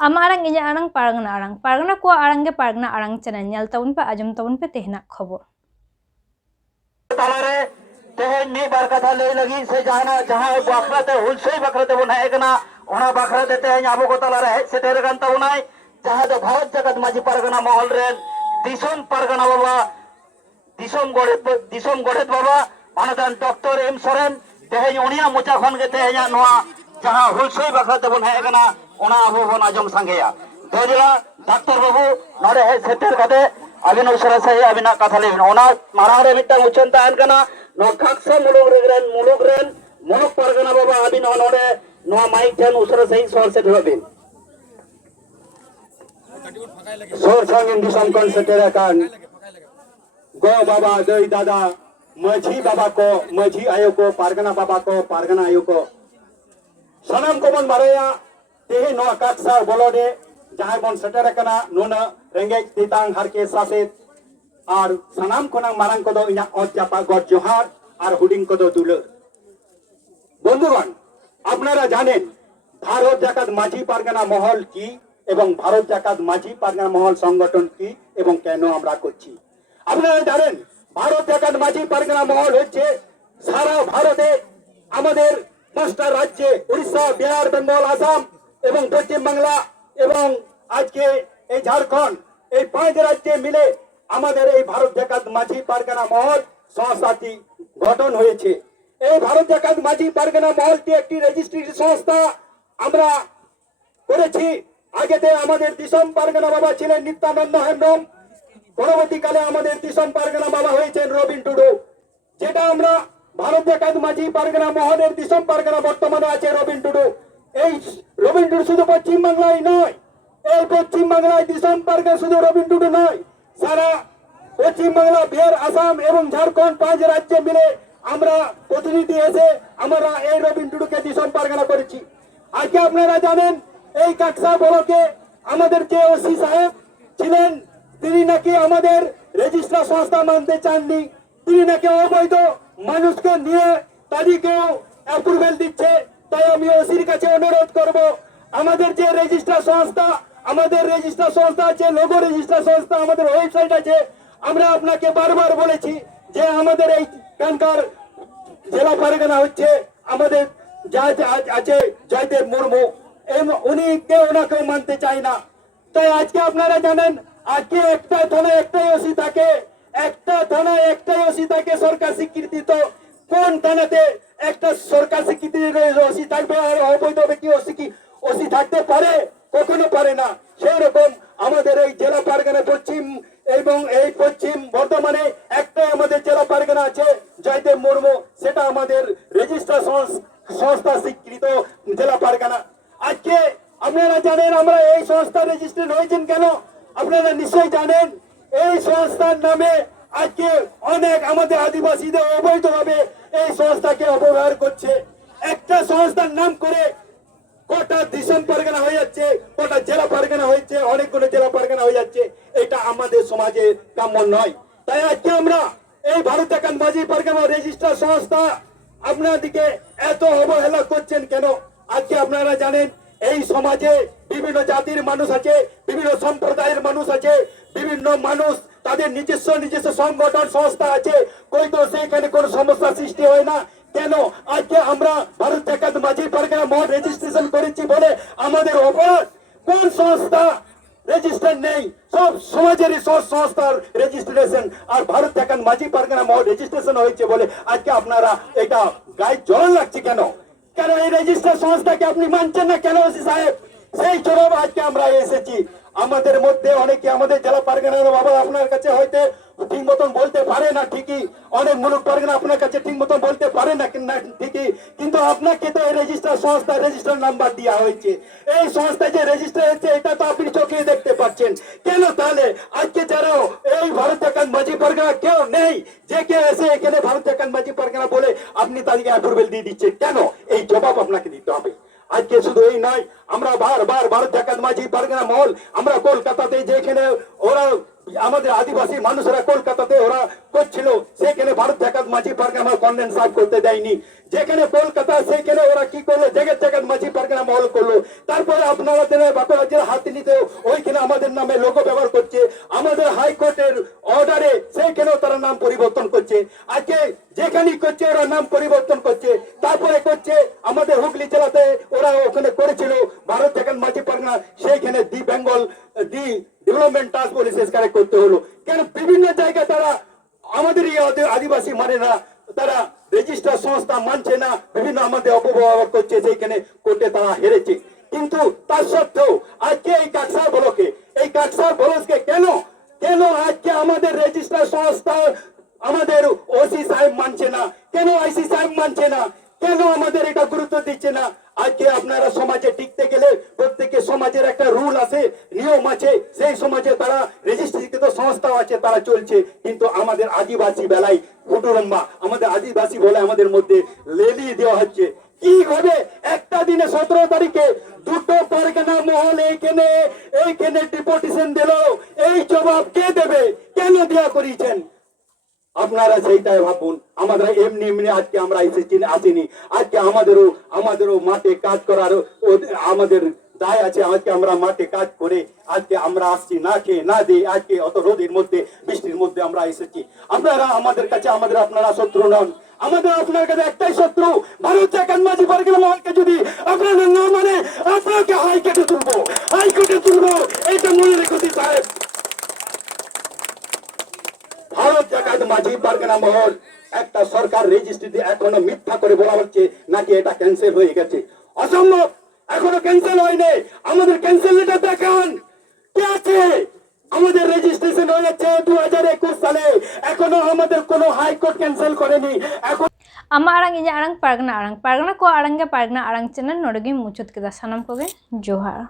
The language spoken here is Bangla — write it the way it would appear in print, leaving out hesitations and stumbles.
Ama arang inya arang pargana ko arang ge pargana arang channel nyal tabun pe ajum tabun pe tehna khobor तालारे तेहन मी बार कथा ले लगी से जहाना जहां बखराते हुलसई बखराते बनाए कना ओना बखराते तेहन आबो को तालारे हेज से तेरे गंता उनाय जहां दो भारत जगत माजी परगना महल रेन दिसोम परगना बाबा दिसोम गड़ेत बाबा मानदान डॉक्टर एम सोरेन तेहन उनिया मुचा खन के तेहन नोआ जहां हुलसई बखराते बनाए कना ओना आबो बन आजम संगेया देजला डॉक्टर बाबू नरे हेज से तेरे कदे अभी उसरा सही अभी ना कथा लेबिन ओना मारारे मिट्टा उच्चन तान कना नो खाक्सा मुलुग रेन मुलुग परगना बाबा अभी नो नोरे नो माइक टेन उसरा सही सोर से ढोबिन सोर संगिन दिसम कन से तेरा कान गो बाबा दई दादा मझी बाबा को मझी आयो को परगना बाबा को परगना आयो को सनम को मन मारेया तेहे नो खाक्सा बोलोडे जहां बन सेटर कना नुना रेंगे तितांग हर के सासेत और सनाम कोना मारांग को दो इना अजापा गड जोहार और हुडिंग को दो दुलर बंधुगण আপনারা জানেন ভারত জাকাত মাঝি পারগানা মহল কি এবং ভারত জাকাত মাঝি পারগানা মহল সংগঠন কি এবং কেন আমরা করছি আপনারা জানেন ভারত জাকাত মাঝি পারগানা মহল হচ্ছে সারা ভারতে আমাদের পাঁচটা রাজ্যে উড়িষ্যা বিহার বেঙ্গল আসাম এবং পশ্চিম বাংলা এবং আজকে এই ঝাড়খণ্ড এই পাঁচ রাজ্যে মিলে আমাদের এই ভারত জাকাত মাঝি পারগানা মহল সংস্থাটি গঠন হয়েছে এই ভারত জাকাত মাঝি পারগানা মহলটি একটি রেজিস্ট্রেশন সংস্থা আমরা করেছি আগেতে আমাদের দিশম পারগানা বাবা ছিলেন নিত্যানন্দ হেমব্রম পরবর্তীকালে আমাদের দিশম পারগানা বাবা হয়েছেন রবিন টুডু যেটা আমরা ভারত জাকাত মাঝি পারগানা মহলের দিশম পারগানা বর্তমানে আছে রবিন টুডু এই রবিন টুডু শুধু পশ্চিম বাংলায় নয় এই পশ্চিম বাংলায় দিশম পারগানা শুধু রবিন টুডু নয় সারা পশ্চিম বাংলা বিহার আসাম এবং ঝাড়খণ্ড পাঁচ রাজ্যে মিলে আমরা প্রতিনিধি এসে আমরা এই রবিন টুডুকে দিশম পারগানা করেছি আজকে আপনারা জানেন এই কাকসা বলকে আমাদের যে ওসি সাহেব ছিলেন তিনি নাকি আমাদের রেজিস্ট্রার সংস্থা মানতে চাননি তিনি নাকি অবৈধ মানুষকে নিয়ে তাদেরকেও অ্যাপ্রুভেল দিচ্ছে তাই আমি ওসির কাছে অনুরোধ করব আমাদের যে রেজিস্ট্রার সংস্থা আছে লোগো রেজিস্ট্রার সংস্থা আমাদের ওয়েবসাইট আছে আমরা আপনাকে বারবার বলেছি যে আমাদের এই কানকার জেলা পারগানা হচ্ছে আমাদের আছে জয়দেব মুর্মু উনি কেউ ওনাকেও মানতে চায় না তাই আজকে আপনারা জানেন আজকে একটা থানায় একটাই ওসি থাকে সরকার স্বীকৃতি তো কোন থানাতে একটা সরকার স্বীকৃতি ওসি থাকবে আর অবৈধ ব্যক্তি ওসি থাকতে পারে কখনো পারে না সেই রকম আমাদের এই জেলা পারগানা পশ্চিম এবং এই পশ্চিম বর্ধমানে একটাই আমাদের জেলা পারগানা আছে জয়দেব মুর্মু সেটা আমাদের রেজিস্ট্রার সংস্থা স্বীকৃত জেলা পারগানা আজকে আপনারা জানেন আমরা এই সংস্থা রেজিস্ট্রেশন হয়েছেন কেন আপনারা নিশ্চয়ই জানেন এই সংস্থার নামে আজকে অনেক আমাদের আদিবাসীদের অবৈধভাবে এই সংস্থাকে অপব্যবহার করছে একটা সংস্থার নাম করে কোটা দিশম পারগানা হয়ে যাচ্ছে কোটা জেলা পারগানা হয়েছে অনেকগুলো জেলা পারগানা হয়ে যাচ্ছে এটা আমাদের সমাজে কাম্য নয় তাই আজকে আমরা এই ভারত জাকাত মাঝি পারগানা রেজিস্ট্রার সংস্থা আপনাদেরকে এত অবহেলা করছেন কেন আজকে আপনারা জানেন এই সমাজে বিভিন্ন জাতির মানুষ আছে বিভিন্ন সম্প্রদায়ের মানুষ আছে বিভিন্ন মানুষ তাদের নিজস্ব সংগঠন সংস্থা আছে কই তো সেখানে কোনো সমস্যা সৃষ্টি হয় না কেন আজকে আমরা ভারত জাকাত মাঝি পারগানা মহল রেজিস্ট্রেশন করেছি বলে আমাদের অপরাধ কোন সংস্থা রেজিস্টার নেই সব সমাজের সংস্থার রেজিস্ট্রেশন আর ভারত জাকাত মাঝি পারগানা মহল রেজিস্ট্রেশন হয়েছে বলে আজকে আপনারা এটা গায়ে জল লাগছে কেন কেন এই রেজিস্টার সংস্থাকে আপনি মানছেন না কেন ওসি সাহেব সেই জবাব আজকে আমরা এসেছি আমাদের মধ্যে অনেকে আমাদের জেলা পারগানার বাবা আপনার কাছে হয়তো ঠিক মতন বলতে পারে না ঠিকই অনেক মুলুক পারগানা আপনার কাছে ঠিক মতন বলতে পারে না ঠিকই কিন্তু আপনাকে তো এই রেজিস্টার সংস্থা রেজিস্টার নাম্বার দেওয়া হয়েছে এই সংস্থা যে রেজিস্টার হয়েছে এটা তো আপনি চোখে দেখতে পাচ্ছেন কেন তাহলে আজকে যারা এই ভারত জাকাত মাঝি পারগানা কেউ নেই যে কেউ এসে এখানে ভারত জাকাত মাঝি পারগানা বলে আপনি তাদেরকে অ্যাপ্রুভেল দিয়ে দিচ্ছেন কেন এই জবাব আপনাকে দিতে হবে আজকে শুধু এই নয় আমরা বারবার ভারত জাকাত মাঝি পারগানা মহল আমরা কলকাতাতে যেখানে ওরা আমাদের আদিবাসী মানুষরা কলকাতাতে ওরা করছিল, সেখানে ভারত জাকাত মাঝি পারগানা কন্ডেন্স সাফ করতে দেয়নি। যেখানে কলকাতা সেখানে ওরা কি করলো, জায়গার জায়গার মাঝি পারগানা মহল করলো। তারপরে আপনারা বাঁকুড়া জেলা হাতিনিতে ওইখানে আমাদের নামে লোগো ব্যবহার করছে, আমাদের হাইকোর্টের অর্ডারে সেইখানেও তারা নাম পরিবর্তন করছে। আজকে যেখানেই করছে ওরা নাম পরিবর্তন করছে। তারপরে করছে আমাদের হুগলি জেলাতে ওরা ওখানে করেছিল ভারত জাকাত মাঝি পারগানা, সেইখানে the Bengal the development task force শেষ করতে হলো। কেন বিভিন্ন জায়গায় তারা আমাদের এই আদিবাসী মানে না, তারা রেজিস্টার সংস্থা মানছে না, বিভিন্ন আমাদের অপব্যবহার করছে, সেইখানে কোর্টে তারা হেরেছে। কিন্তু তার সত্ত্বেও আজকে এই কাকসার বলসকে কেন কেন আজকে আমাদের রেজিস্টার সংস্থা আমাদের ওসি সাহেব মানছে না, কেন আইসি সাহেব মানছে না, কেন আমাদের এটা গুরুত্ব দিচ্ছে না? আজকে আপনারা সমাজে টিকতে গেলে প্রত্যেকের সমাজের একটা রুল আছে, নিয়ম আছে, সেই সমাজে তারা রেজিস্ট্রিকৃত সংস্থা আছে, তারা চলছে। কিন্তু আমাদের আদিবাসী বেলায় ফুটুরম্বা, আমাদের আদিবাসী বলে আমাদের মধ্যে লেলিয়ে দেওয়া হচ্ছে। কিভাবে একটা দিনে 17 তারিখে দুটো পারগানা মহল এইখানে ডিপোজিশন দিল, এই জবাব কে দেবে? কেন দেওয়া করিয়েছেন? আপনারা সেইটাই ভাবুন। আমাদের এমনি এমনি আজকে আমরা আসিনি। আজকে আমাদেরও মাঠে কাজ করার আমাদের দায় আছে। আজকে আমরা মাঠে কাজ করে আজকে আমরা আসছি, না খেয়ে না দিয়ে আজকে অত রোদের মধ্যে বৃষ্টির মধ্যে আমরা এসেছি। আপনারা আমাদের কাছে আপনারা শত্রু নন, আমাদের আপনার কাছে একটাই শত্রু, ভারত জাকাত মাঝি পারগানা মহলকে যদি আপনারা না মানে আপনাকে হাইকোর্টে তুলবো, এইটা মনে রেখেছি সাহেব। ভারত জাকাত মাঝি পারগানা মহল একটা সরকার রেজিস্ট্রিতে এখনো মিথ্যা করে বলা হচ্ছে নাকি এটা ক্যান্সেল হয়ে গেছে। অসম্ভব, এখনো ক্যান্সেল হয়নি। আমাদের ক্যান্সেল লেটার দেখান, কি আছে? আমাদের রেজিস্ট্রেশন হয়েছে 2021 সালে, এখনো আমাদের কোনো হাইকোর্ট ক্যান্সেল করেনি। এখন ama arang inya arang pargana ko arangge pargana arang channel nodegi muchut keda sanam koge johar।